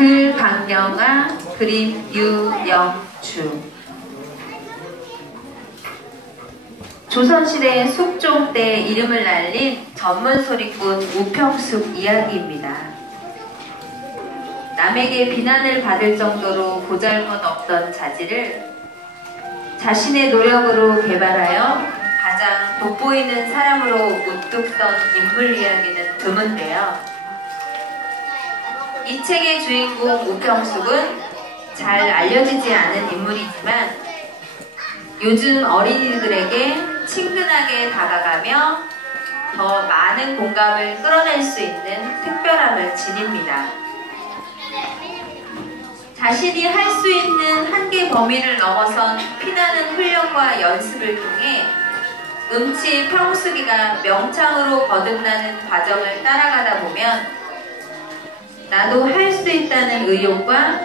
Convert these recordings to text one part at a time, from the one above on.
글 강영아, 그림 유영주. 조선시대 숙종 때 이름을 날린 전문 소리꾼 우평숙 이야기입니다. 남에게 비난을 받을 정도로 보잘것없던 자질을 자신의 노력으로 개발하여 가장 돋보이는 사람으로 우뚝 선 인물 이야기는 드문데요. 이 책의 주인공 우평숙은 잘 알려지지 않은 인물이지만 요즘 어린이들에게 친근하게 다가가며 더 많은 공감을 끌어낼 수 있는 특별함을 지닙니다. 자신이 할 수 있는 한계 범위를 넘어선 피나는 훈련과 연습을 통해 음치 평숙이가 명창으로 거듭나는 과정을 따라가다 보면 나도 할 수 있다는 의욕과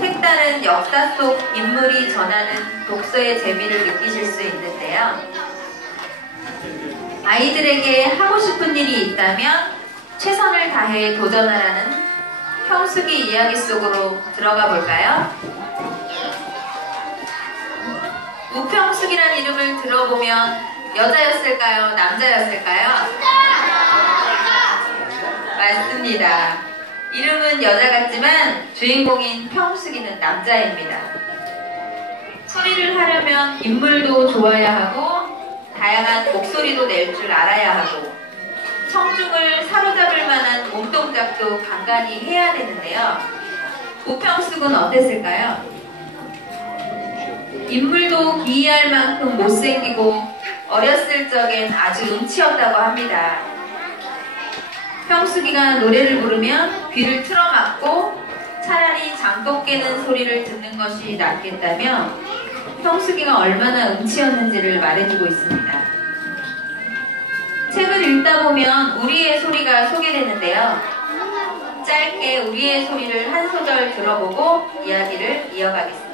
색다른 역사 속 인물이 전하는 독서의 재미를 느끼실 수 있는데요. 아이들에게 하고 싶은 일이 있다면 최선을 다해 도전하라는 평숙이 이야기 속으로 들어가 볼까요? 우평숙이란 이름을 들어보면 여자였을까요? 남자였을까요? 맞습니다. 이름은 여자 같지만 주인공인 평숙이는 남자입니다. 소리를 하려면 인물도 좋아야 하고 다양한 목소리도 낼 줄 알아야 하고 청중을 사로잡을 만한 몸동작도 간간히 해야 되는데요. 우평숙은 어땠을까요? 인물도 기이할 만큼 못생기고 어렸을 적엔 아주 음치였다고 합니다. 평숙이가 노래를 부르면 귀를 틀어막고 차라리 장독 깨는 소리를 듣는 것이 낫겠다며 평숙이가 얼마나 음치였는지를 말해주고 있습니다. 책을 읽다 보면 우리의 소리가 소개되는데요. 짧게 우리의 소리를 한 소절 들어보고 이야기를 이어가겠습니다.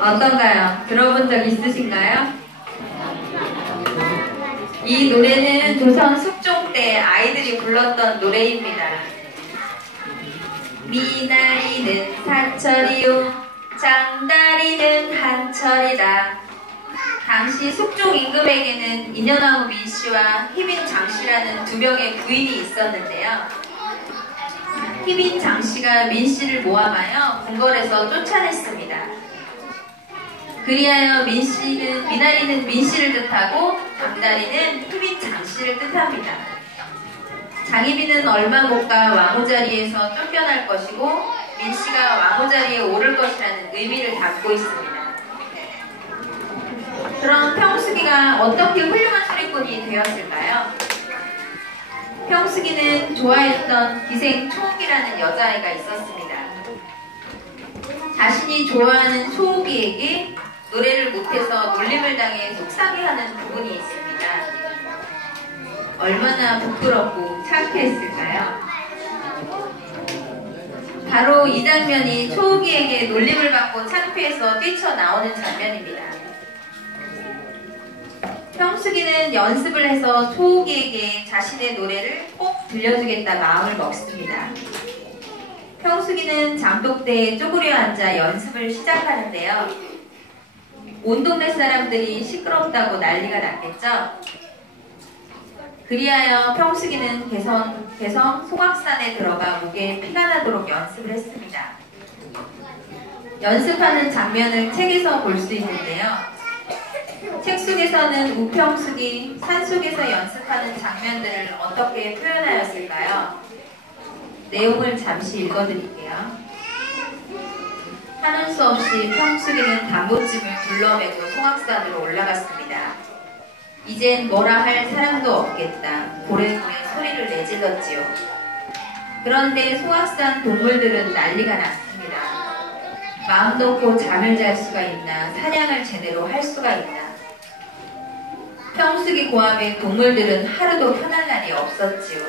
어떤가요? 들어본 적 있으신가요? 이 노래는 조선 숙종 때 아이들이 불렀던 노래입니다. 미나리는 사철이요 장다리는 한철이다. 당시 숙종 임금에게는 인현왕후 민씨와 희빈 장씨라는 두 명의 부인이 있었는데요. 희빈 장씨가 민씨를 모함하여 궁궐에서 쫓아냈습니다. 그리하여 미나리는 민씨를 뜻하고 장다리는 희빈 장씨를 뜻합니다. 장희빈은 얼마 못 가 왕후자리에서 쫓겨날 것이고 민씨가 왕후자리에 오를 것이라는 의미를 담고 있습니다. 그럼 평숙이가 어떻게 훌륭한 소리꾼이 되었을까요? 평숙이는 좋아했던 기생 초옥이라는 여자아이가 있었습니다. 자신이 좋아하는 초옥이에게 노래를 못해서 놀림을 당해 속상해하는 부분이 있습니다. 얼마나 부끄럽고 창피했을까요? 바로 이 장면이 초옥이에게 놀림을 받고 창피해서 뛰쳐나오는 장면입니다. 평숙이는 연습을 해서 초옥이에게 자신의 노래를 꼭 들려주겠다 마음을 먹습니다. 평숙이는 장독대에 쪼그려 앉아 연습을 시작하는데요. 온 동네 사람들이 시끄럽다고 난리가 났겠죠. 그리하여 평숙이는 개성 소각산에 들어가 목에 피가 나도록 연습을 했습니다. 연습하는 장면을 책에서 볼 수 있는데요. 책 속에서는 우평숙이 산속에서 연습하는 장면들을 어떻게 표현하였을까요? 내용을 잠시 읽어드릴게요. 하는 수 없이 평숙이는 단보찜을 둘러매고 송악산으로 올라갔습니다. 이젠 뭐라 할 사람도 없겠다. 고래고래 소리를 내질렀지요. 그런데 송악산 동물들은 난리가 났습니다. 마음 놓고 잠을 잘 수가 있나, 사냥을 제대로 할 수가 있나. 평수기 고함에 동물들은 하루도 편할 날이 없었지요.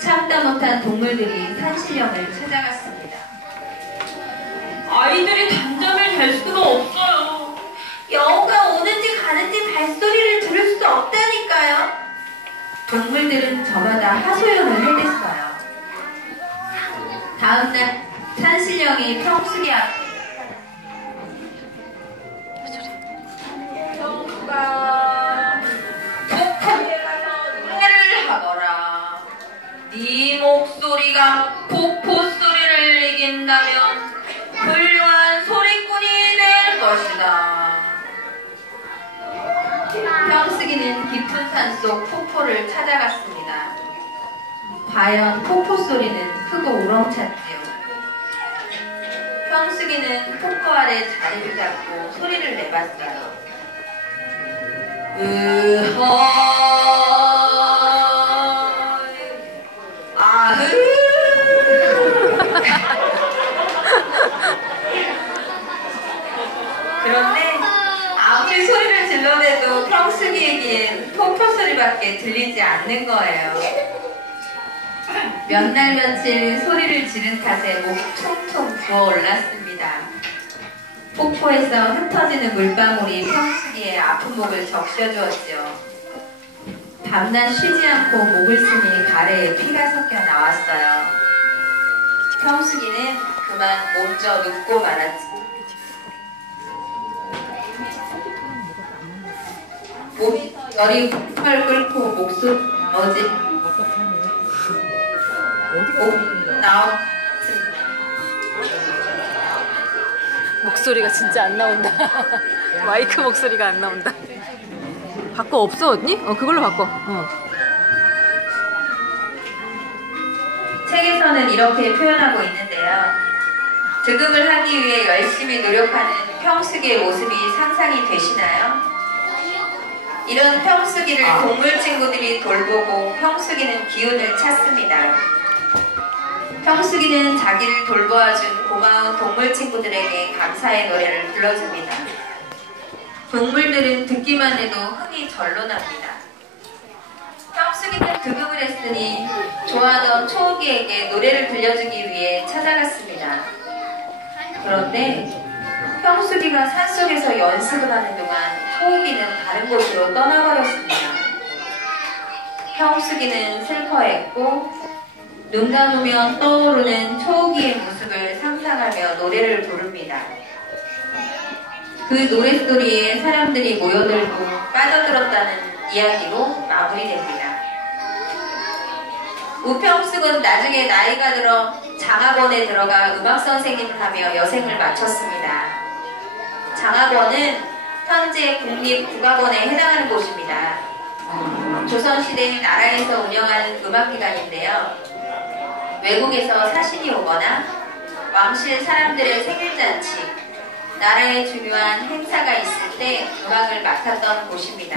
참다 못한 동물들이 산신령을 찾아갔습니다. 아이들이 단잠을 잘 수가 없어요. 여우가 오는지 가는지 발소리를 들을 수 없다니까요. 동물들은 저마다 하소연을 해댔어요. 다음날 산신령이 평수기 앞에 평수가 폭포에 가서 노래를 하거라. 네 목소리가 폭포 소리를 이긴다면 훌륭한 소리꾼이 될 것이다. 평수기는 깊은 산속 폭포를 찾아갔습니다. 과연 폭포 소리는 크고 우렁찼지요. 평수기는 폭포 아래 자리를 잡고 소리를 내봤어요. 그런데 아무리 소리를 질러대도 평수기에겐 폭포 소리밖에 들리지 않는 거예요. 몇 날 며칠 소리를 지른 탓에 목이 퉁퉁 부어올랐습니다. 폭포에서 흩어지는 물방울이 평수기의 아픈 목을 적셔주었지요. 밤낮 쉬지 않고 목을 쓰니 가래에 피가 섞여 나왔어요. 평수기는 그만 몸져 눕고 말았지. 몸에서 열이 펄 끓고 목소리 목소리가 진짜 안 나온다. 마이크 목소리가 안 나온다. 바꿔 없어 언니? 그걸로 바꿔. 책에서는 이렇게 표현하고 있는데요. 득음을 하기 위해 열심히 노력하는 평수기의 모습이 상상이 되시나요? 이런 평수기를 동물 친구들이 돌보고 평수기는 기운을 찾습니다. 평수기는 자기를 돌보아준 고마운 동물 친구들에게 감사의 노래를 불러줍니다. 동물들은 듣기만 해도 흥이 절로 납니다. 평수기는 득음을 했으니 좋아하던 초호기에게 노래를 들려주기 위해 찾아갔습니다. 그런데 평수기가 산속에서 연습을 하는 동안 초호기는 다른 곳으로 떠나버렸습니다. 평수기는 슬퍼했고 눈 감으면 떠오르는 초호기의 모습을 상상하며 노래를 부릅니다. 그 노랫소리에 사람들이 모여들고 빠져들었다는 이야기로 마무리됩니다. 우평숙은 나중에 나이가 들어 장학원에 들어가 음악 선생님을 하며 여생을 마쳤습니다. 장학원은 현재 국립국악원에 해당하는 곳입니다. 조선시대 나라에서 운영하는 음악기관인데요. 외국에서 사신이 오거나 왕실 사람들의 생일잔치, 나라에 중요한 행사가 있을 때 음악을 맡았던 곳입니다.